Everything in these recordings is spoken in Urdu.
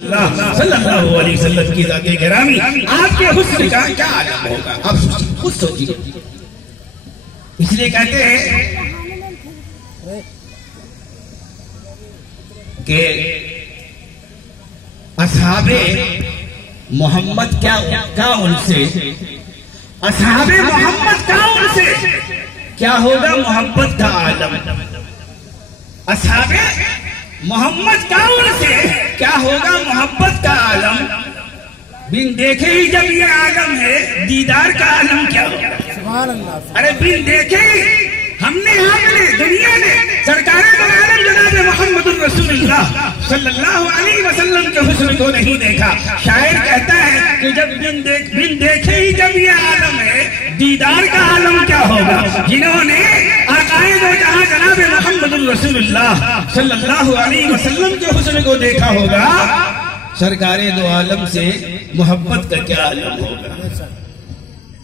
اللہ صلی اللہ علیہ وسلم کی ذات گرامی، آپ کے حسن کا کیا عالم ہوگا؟ آپ خود سوچیے۔ اس لیے کہتے ہیں کہ اصحاب محمد کیا ان سے، اصحاب محمد کا ان سے کیا ہوگا محبت کا عالم، اصحاب محمد کا ان سے کیا ہوگا محبت کا عالم، بن دیکھے ہی جب یہ عالم ہے دیدار کا عالم کیا ہوگا؟ ارے بن دیکھے ہی ہم نے دنیا نے سرکار دو عالم جناب محمد الرسول اللہ صلی اللہ علیہ وسلم کے حسن کو نہیں دیکھا۔ شاعر کہتا ہے کہ جب بن دیکھے ہی جب یہ عالم ہے دیدار کا عالم کیا ہوگا؟ جنہوں نے آقائے دو جہاں جناب محمد الرسول اللہ صلی اللہ علیہ وسلم کے حسن کو دیکھا ہوگا، سرکار دو عالم سے محبت کا کیا عالم ہوگا؟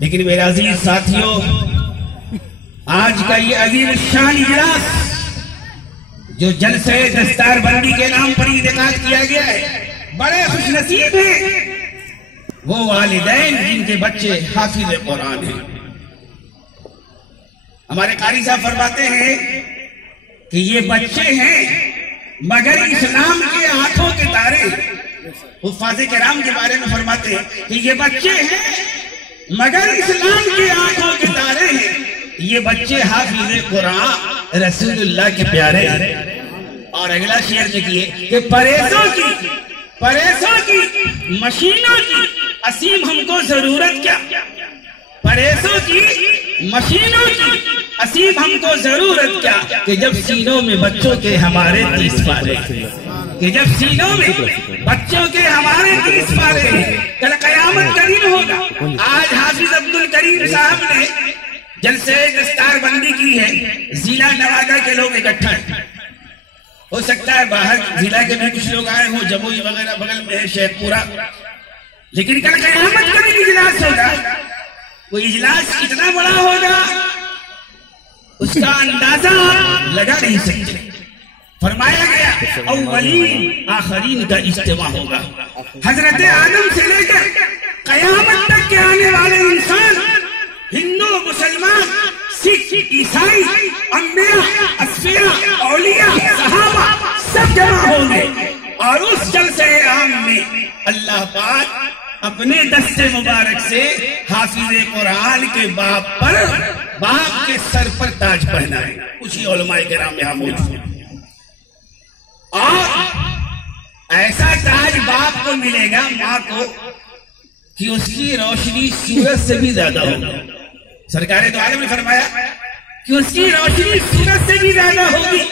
لیکن میرے عزیز ساتھیوں، آج کا یہ عظیم الشان اجلاس جو جلسہ دستار بندی کے نام پر انعقاد کیا گیا ہے، بڑے خوش نصیب ہیں وہ والدین جن کے بچے حافظ قرآن ہیں۔ ہمارے قاری صاحب فرماتے ہیں کہ یہ بچے ہیں مگر اسلام کے آنکھوں کے تارے۔ حفاظ کرام کے بارے میں فرماتے ہیں کہ یہ بچے ہیں مگر اسلام کے آنکھوں کے تارے ہیں، یہ بچے حافظ قرآن رسول اللہ کے پیارے ہیں۔ اور اگلا شعر لکھیے کہ پریسوں کی مشینوں کی اسیم ہم کو ضرورت کیا، پریسوں کی مشینوں کی اسیم ہم کو ضرورت کیا، کہ جب سینوں میں بچوں کے ہمارے 30 پارے، کہ جب سینوں میں بچوں کے ہمارے 30 پارے، کل قیامت کا دن ہوگا۔ آج حافظ عبد الکریم صاحب نے جلسے دستار بندی کی ہے، ضلع نوادہ کے لوگ اکٹھا ہیں، ہو سکتا ہے باہر ضلع کے بھی کچھ لوگ آئے ہوں، جموئی وغیرہ بغل میں ہے شیخ پورا، لیکن کل قیامت کا بھی اجلاس ہوگا۔ وہ اجلاس کتنا بڑا ہوگا اس کا اندازہ لگا نہیں سکتے۔ فرمایا گیا اولین آخرین کا اجتماع ہوگا، حضرت آدم سے لے کر قیامت تک کے آنے والے انسان، ہندو مسلمان سکھ عیسائی انبیاء اصفیاء اولیاء صحابہ سب جمع ہوں گے، اور اس جلسے عام میں اللہ پاک اپنے دست مبارک سے حافظ قرآن کے باپ کے سر پر تاج پہنائے۔ کچھ ہی علماء کرام یہاں موجود ہیں، اور ایسا تاج باپ کو ملے گا ماں کو کہ اس کی روشنی سورج سے بھی زیادہ ہوگی۔ سرکار دو عالم نے فرمایا کہ اس کی روشنی سورج سے بھی زیادہ ہوگی،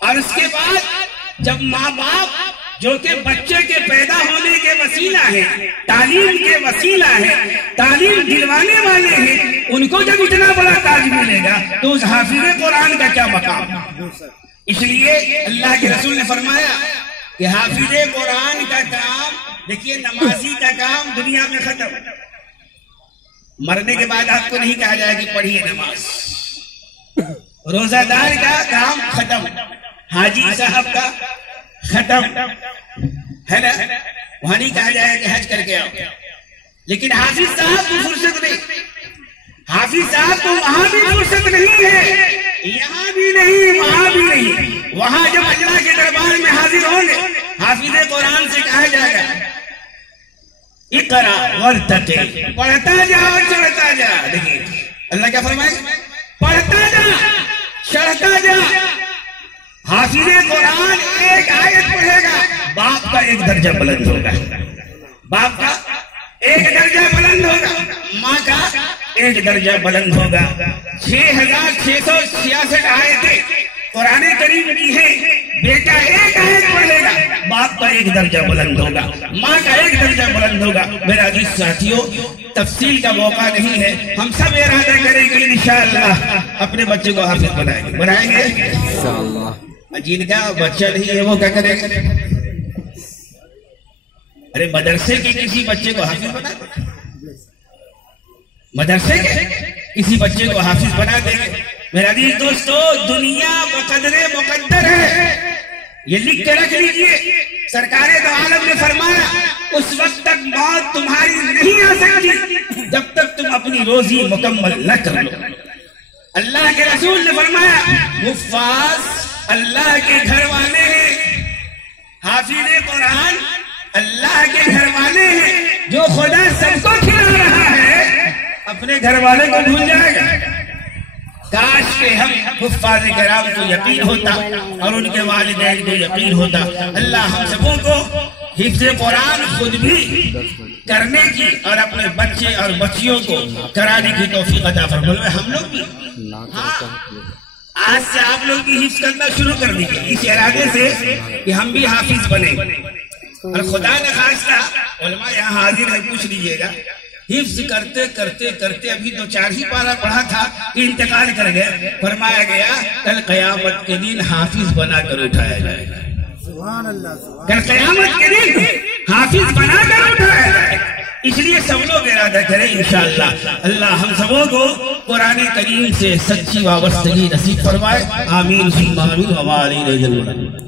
اور اس کے بعد جب ماں باپ جو کہ بچے کے پیدا ہونے کے وسیلہ ہیں، تعلیم کے وسیلہ ہیں، تعلیم دلوانے والے ہیں، ان کو جب اتنا بڑا تاج ملے گا تو اس حافظ قرآن کا کیا مقام؟ اس لیے اللہ کے رسول نے فرمایا کہ حافظ قرآن کا کام، دیکھیے نمازی کا کام دنیا میں ختم، مرنے کے بعد آپ کو نہیں کہا جائے کہ پڑھیے نماز، روزہ دار کا کام ختم، حاجی صاحب کا ختم ہے نا، وہاں نہیں کہا جائے کہ حج کر کے آؤ، لیکن حافظ صاحب کو فرصت نہیں، حافظ صاحب کو وہاں بھی فرصت نہیں ہے، یہاں بھی نہیں وہاں بھی نہیں، وہاں جب اللہ کے دربار میں حاضر ہوں گے حافظ قرآن سے کہا جائے گا اقرا ورتقی، پڑھتا جا اور چڑھتا جا۔ دیکھیے اللہ کیا فرمائے، پڑھتا جا چڑھتا جا۔ حافظ قرآن ایک آیت پڑھے گا، باپ کا ایک درجہ بلند ہوگا، باپ کا ایک درجہ بلند ہوگا، ماں کا ایک درجہ بلند ہوگا۔ 6666 آیتیں قرآن کریم کی ہے، بیٹا ایک آیت پڑھے گا، باپ کا ایک درجہ بلند ہوگا، ماں کا ایک درجہ بلند ہوگا۔ میرا عزیز ساتھیوں، تفصیل کا موقع نہیں ہے، ہم سب ارادہ کریں گے انشاءاللہ اپنے بچے کو حافظ بنائیں گے انشاءاللہ۔ جن کا بچہ نہیں ہے وہ کیا کرے گا؟ ارے مدرسے کے کسی بچے کو حافظ بنا دیں، مدرسے کے کسی بچے کو حافظ بنا دیں گے۔ میرا عزیز دوستو، دنیا بقدر مقدر ہے، یہ لکھ کے رکھ لیجئے۔ سرکار دو عالم نے فرمایا اس وقت تک موت تمہاری نہیں آ سکتی جب تک تم اپنی روزی مکمل نہ کر لو۔ اللہ کے رسول نے فرمایا حفاظ اللہ کے گھر والے ہیں، حافظ قرآن اللہ کے گھر والے ہیں۔ جو خدا سب کو کھلا رہا ہے اپنے گھر والے کو بھول جائے گا۔ کاش کہ ہم حفاظ کرام کو یقین ہوتا اور ان کے والدین کو یقین ہوتا۔ اللہ ہم سبوں کو حفظ قرآن خود بھی کرنے کی اور اپنے بچے اور بچیوں کو کرانے کی توفیق عطا فرمائے۔ ہم لوگ بھی آج سے آپ لوگ بھی حفظ کرنا شروع کر دیجیے اس ارادے سے کہ ہم بھی حافظ بنے، اور خدا نے خواستہ علماء یہاں حاضر ہے، پوچھ لیجیے گا حفظ کرتے کرتے کرتے ابھی تو 4 ہی پارہ پڑھا تھا کہ انتقال کر گئے۔ فرمایا گیا کل قیامت کے دن حافظ بنا کر اٹھایا جائے گا۔ کل قیامت کے دن حافظ بنا کر اٹھایا جائے گا۔ اس لیے سب لوگ ارادہ کریں انشاءاللہ اللہ ہم سبوں کو قرآن کریم سے سچی وابستگی نصیب فرمائے۔ آمین ثم آمین۔